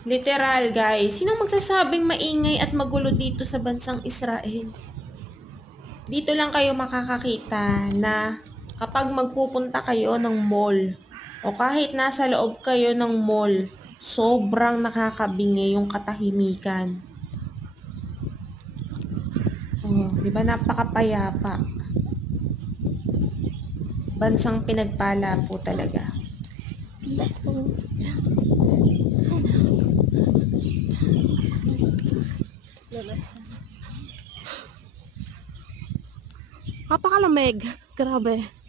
Literal, guys. Sinong magsasabing maingay at magulo dito sa bansang Israel? Dito lang kayo makakakita na kapag magpupunta kayo ng mall o kahit nasa loob kayo ng mall, sobrang nakakabingi yung katahimikan. Oh, 'di ba napakapayapa. Bansang pinagpala po talaga. Napakalamig. Grabe.